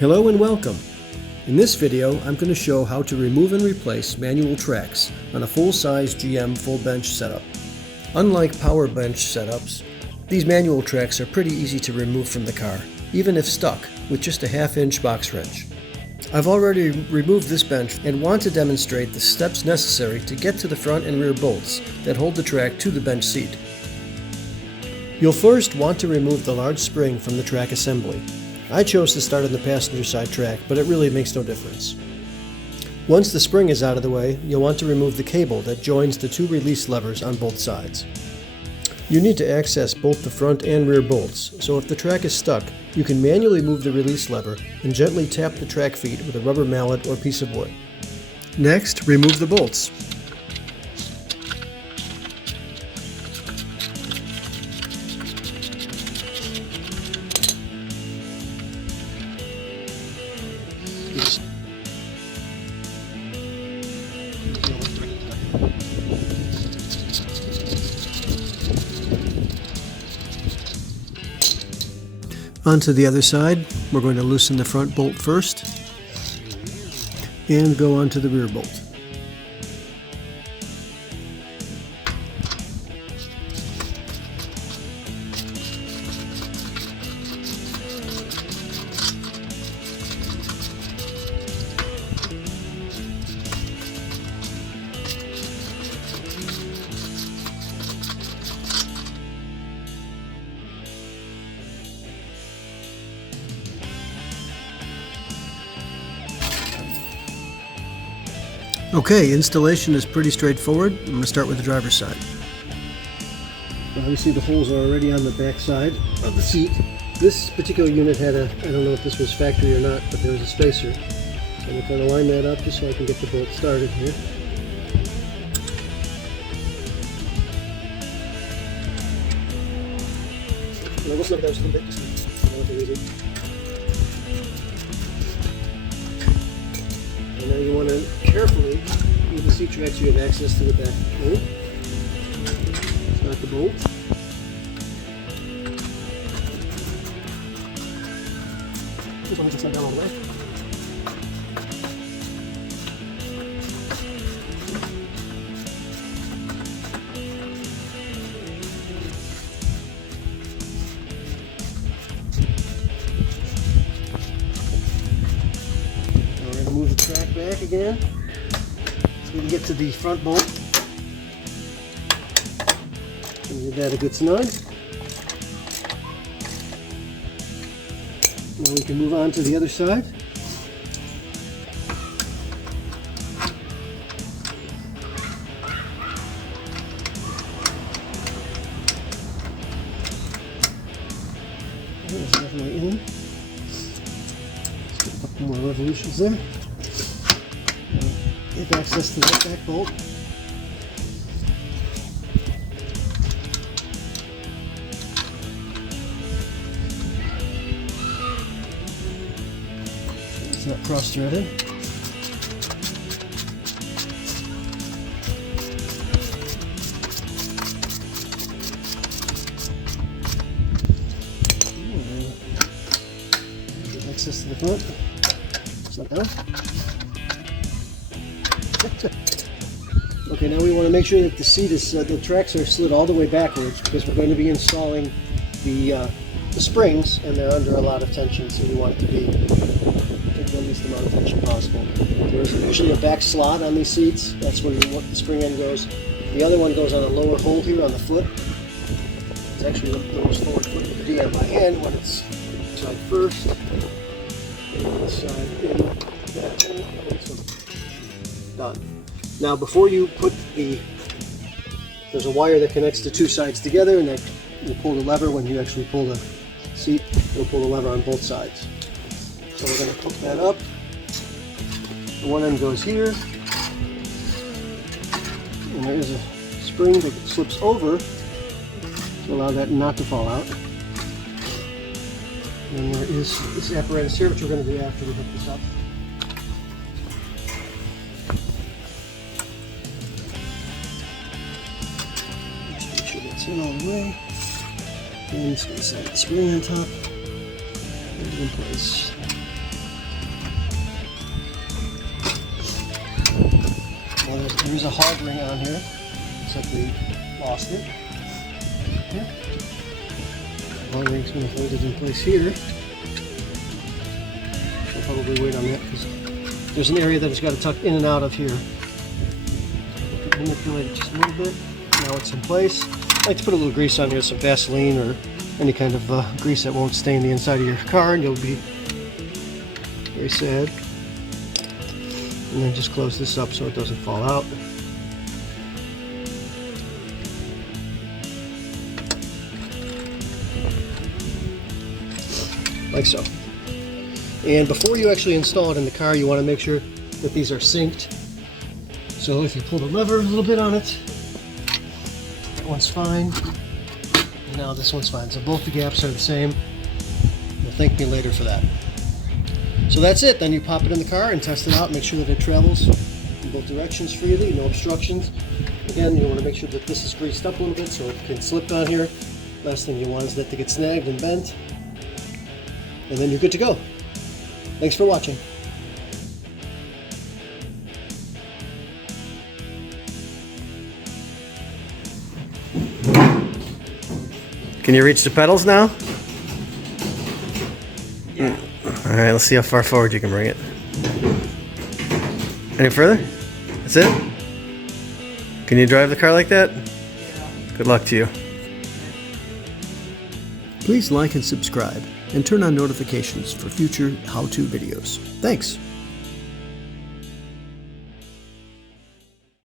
Hello and welcome. In this video, I'm going to show how to remove and replace manual tracks on a full-size GM full bench setup. Unlike power bench setups, these manual tracks are pretty easy to remove from the car, even if stuck, with just a 1/2-inch box wrench. I've already removed this bench and want to demonstrate the steps necessary to get to the front and rear bolts that hold the track to the bench seat. You'll first want to remove the large spring from the track assembly. I chose to start on the passenger side track, but it really makes no difference. Once the spring is out of the way, you'll want to remove the cable that joins the two release levers on both sides. You need to access both the front and rear bolts, so if the track is stuck, you can manually move the release lever and gently tap the track feet with a rubber mallet or piece of wood. Next, remove the bolts. Onto the other side, we're going to loosen the front bolt first and go onto the rear bolt. Okay, installation is pretty straightforward. I'm going to start with the driver's side. Obviously the holes are already on the back side of the seat. This particular unit had I don't know if this was factory or not, but there was a spacer. So I'm going to line that up just so I can get the bolt started here. And I'll slow down just a little bit, and now you want to carefully move the seat track so you have access to the back bolt. Start the bolt. This one has to slide down all the way. Move the track back again so we can get to the front bolt. And give that a good snug. Now we can move on to the other side. That's definitely in. Let's get a couple more revolutions there. Get access to that back bolt. It's not cross-threaded. Get access to the front. Slide down. Okay, now we want to make sure that the seat is, the tracks are slid all the way backwards because we're going to be installing the springs, and they're under a lot of tension, so we want it to be the least amount of tension possible. There's usually a back slot on these seats. That's where the spring end goes. The other one goes on a lower hole here on the foot. It's actually the most forward foot you can do that by hand when it's side first. And this side in, that in, done. Now before you put there's a wire that connects the two sides together, and that you pull the lever. When you actually pull the seat, you'll pull the lever on both sides. So we're going to hook that up. The one end goes here, and there is a spring that slips over to allow that not to fall out. And there is this apparatus here, which we're going to do after we hook this up. Make sure that's in all the way. And just going to set the spring on top. And in place. There is a hog ring on here, except we lost it. Yeah. The hog ring's going to hold it in place here. I'll probably wait on that because there's an area that it's got to tuck in and out of here. Manipulate it just a little bit. Now it's in place. I like to put a little grease on here, some Vaseline or any kind of grease that won't stain the inside of your car, and you'll be very sad. And then just close this up so it doesn't fall out. Like so. And before you actually install it in the car, you want to make sure that these are synced. So if you pull the lever a little bit on it, that one's fine. And now this one's fine. So both the gaps are the same. You'll thank me later for that. So that's it. Then you pop it in the car and test it out. Make sure that it travels in both directions freely, no obstructions. Again, you want to make sure that this is greased up a little bit so it can slip on here. Last thing you want is that to get snagged and bent. And then you're good to go. Thanks for watching. Can you reach the pedals now? Yeah. All right, let's see how far forward you can bring it. Any further? That's it? Can you drive the car like that? Yeah. Good luck to you. Please like and subscribe, and turn on notifications for future how-to videos. Thanks!